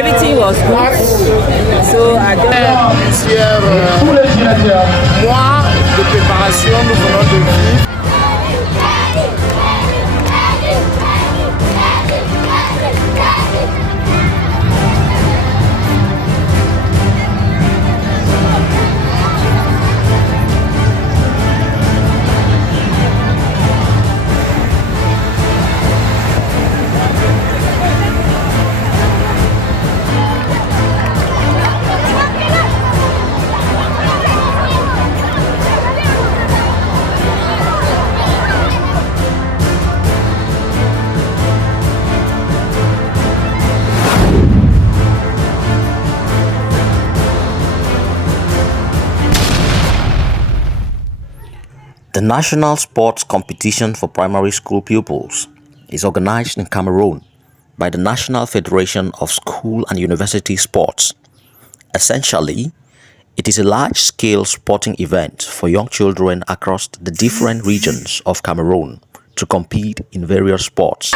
Everything was good. So I Plusieurs mois de préparation, nous venons de vivre. The National Sports Competition for Primary School Pupils is organized in Cameroon by the National Federation of School and University Sports. Essentially, it is a large-scale sporting event for young children across the different regions of Cameroon to compete in various sports.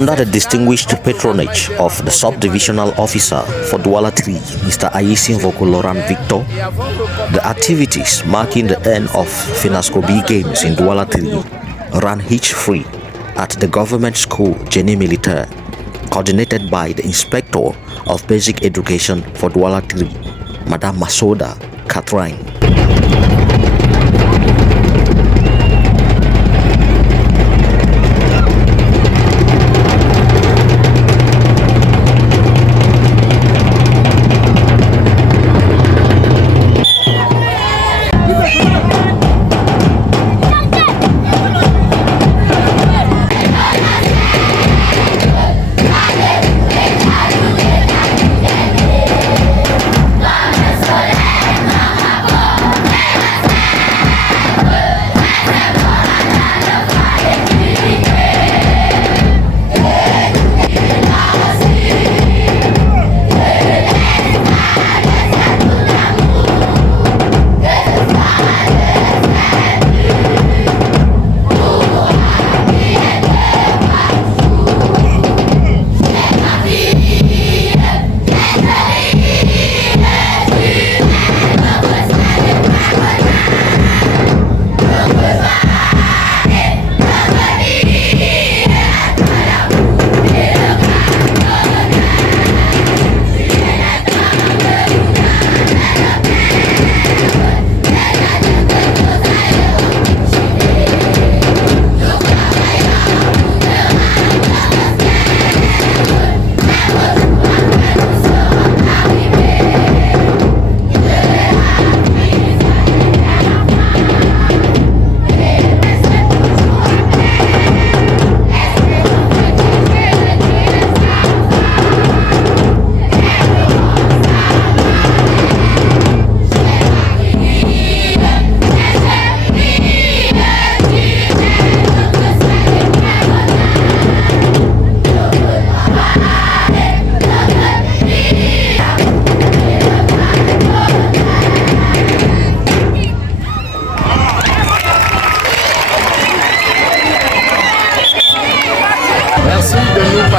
Under the distinguished patronage of the Subdivisional Officer for Douala 3, Mr. Ayisin Vokoloran Victor, the activities marking the end of FENASCO B Games in Douala 3 ran hitch-free at the government school Jenny Militaire, coordinated by the Inspector of Basic Education for Douala 3, Madame Masoda Catherine.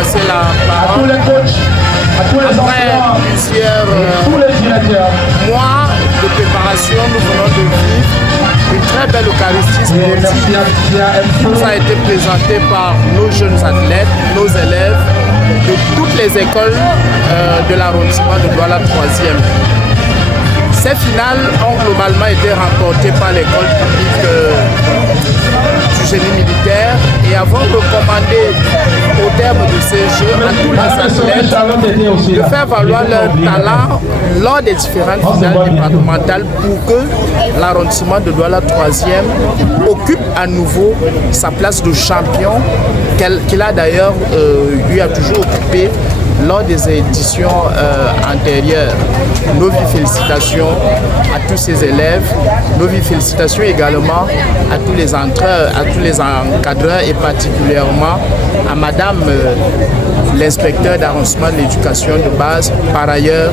passer la parole. Après plusieurs mois de préparation, nous venons de vivre une très belle Eucharistie sportive qui nous a été présentée par nos jeunes athlètes, nos élèves de toutes les écoles de l'arrondissement de Douala 3e. Ces finales ont globalement été remportées par l'école publique du génie militaire et avons recommandé au terme de ces jeux à tous les athlètes de faire valoir leur talent lors des différentes finales départementales pour que l'arrondissement de Douala 3e occupe à nouveau sa place de champion qu'il a d'ailleurs lui a toujours occupé lors des éditions antérieures. Nos vives félicitations à tous ces élèves, nos vives félicitations également à tous les entraîneurs, à tous les encadreurs et particulièrement à Madame l'inspecteur d'arrondissement de l'éducation de base, par ailleurs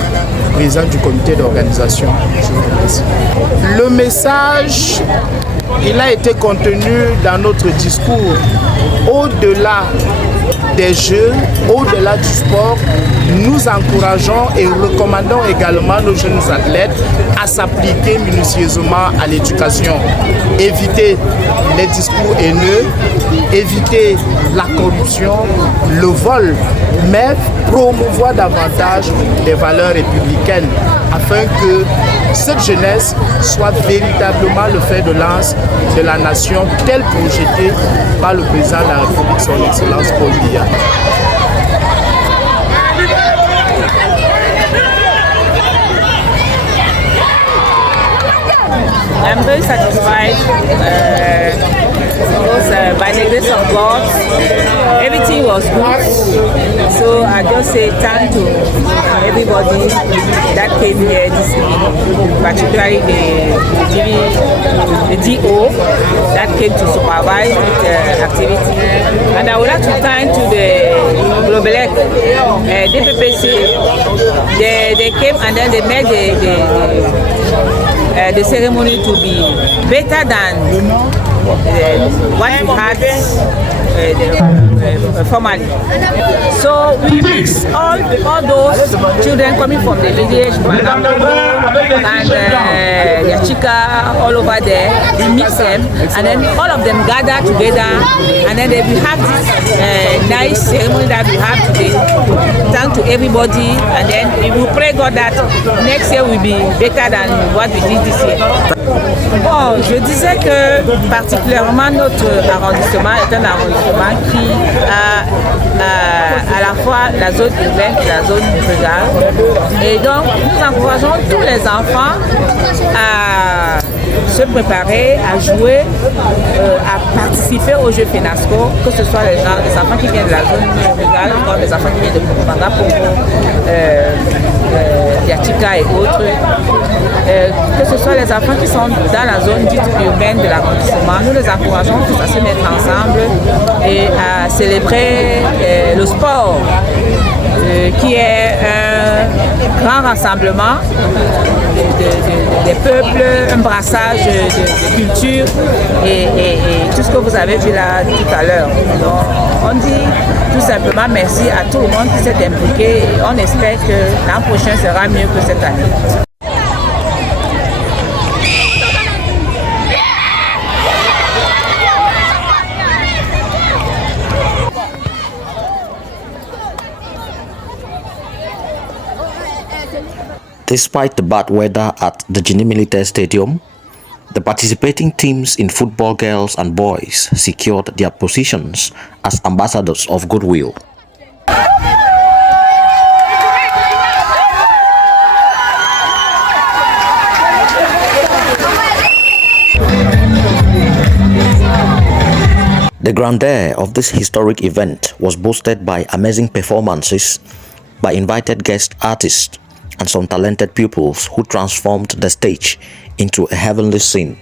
présidente du comité d'organisation. Je vous remercie. Le message, il a été contenu dans notre discours. Au-delà des jeux, au-delà du sport, nous encourageons et recommandons également nos jeunes athlètes à s'appliquer minutieusement à l'éducation. Éviter les discours haineux, éviter la corruption, le vol, mais promouvoir davantage les valeurs républicaines afin que cette jeunesse soit véritablement le fer de lance de la nation tel projeté par le président de la République, son Excellence Paul Biya. I'm very satisfied because by the grace of God, everything was good. So I just say thank to everybody that came here this evening, particularly the DO that came to supervise the activity. And I would like to thank to the Globelec, DPPC. They came and then they made the ceremony to be better than what we had formally. So we mix all those children coming from the village, and Yachika, all over there. We mix them, and then all of them gather together, and then we have this nice ceremony that we have today. Thank to everybody, and then we will pray God that next year will be better than what we did this year. Bon, je disais que particulièrement notre arrondissement est un arrondissement qui a à la fois la zone urbaine et la zone rurale. Et donc, nous encourageons tous les enfants à se préparer, à jouer, à participer aux Jeux FENASCO, que ce soit les enfants qui viennent de la zone rurale, comme les enfants qui viennent de Kupanga, Yachika et autres. Que ce soit les enfants qui sont dans la zone dite urbaine de l'arrondissement, nous les encourageons tous à se mettre ensemble et à célébrer le sport, qui est un grand rassemblement des peuples, un brassage de culture et tout ce que vous avez vu là tout à l'heure. On dit tout simplement merci à tout le monde qui s'est impliqué et on espère que l'an prochain sera mieux que cette année. Despite the bad weather at the Genie Military Stadium, the participating teams in football, girls and boys, secured their positions as ambassadors of goodwill. The grandeur of this historic event was boosted by amazing performances by invited guest artists and some talented pupils who transformed the stage into a heavenly scene.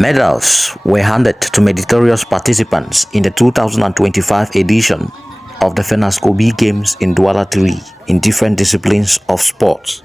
Medals were handed to meritorious participants in the 2025 edition of the FENASCO B Games in Douala 3 in different disciplines of sports.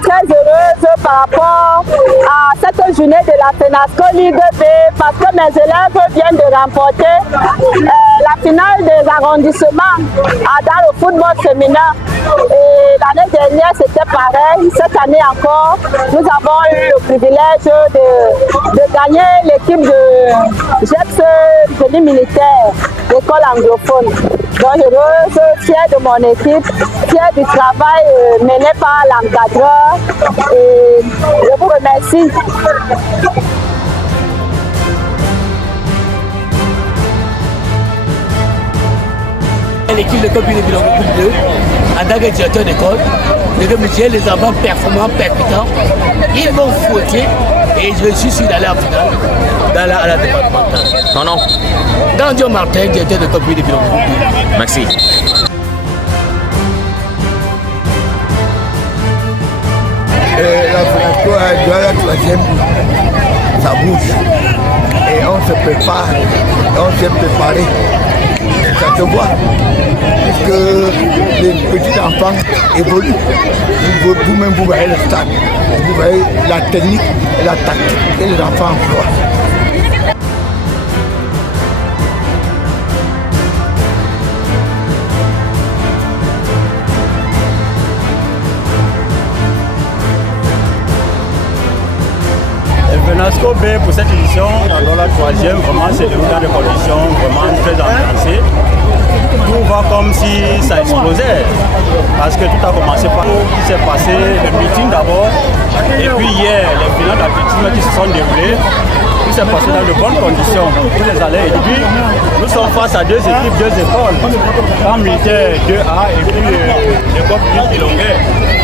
Très heureuse par rapport à cette journée de la FENASCO Ligue B parce que mes élèves viennent de remporter la finale des arrondissements dans le football féminin. Et l'année dernière c'était pareil, cette année encore nous avons eu le privilège de gagner l'équipe de GEPS génie militaire, l'école anglophone. Donc heureuse, fière de mon équipe, fière du travail mené par l'encadreur et je vous remercie. L'équipe de Copine Bilongo 2, en tant que directeur d'école, les enfants performants, percutants, ils vont fouetter et je suis sûr d'aller en finale à la départementale. Non, non. Gandio Martin, directeur de Copine Bilongo 2. Merci. La FENASCO a la troisième, ça bouge. Et on se prépare, on s'est préparé. Ça se voit, puisque les petits enfants évoluent. Vous-même, vous voyez le stade, vous voyez la technique et la tactique que les enfants emploient. FENASCO B pour cette édition, dans la troisième, vraiment c'est dans des conditions vraiment très ambiancées. Tout va comme si ça explosait, parce que tout a commencé par ce qui s'est passé, le meeting d'abord, et puis hier, les finales d'athlétisme qui se sont déroulées, tout s'est passé dans de bonnes conditions, tous les allées et puis nous sommes face à deux équipes, deux écoles, camp militaire 2A et puis l'école publique de Longueuil.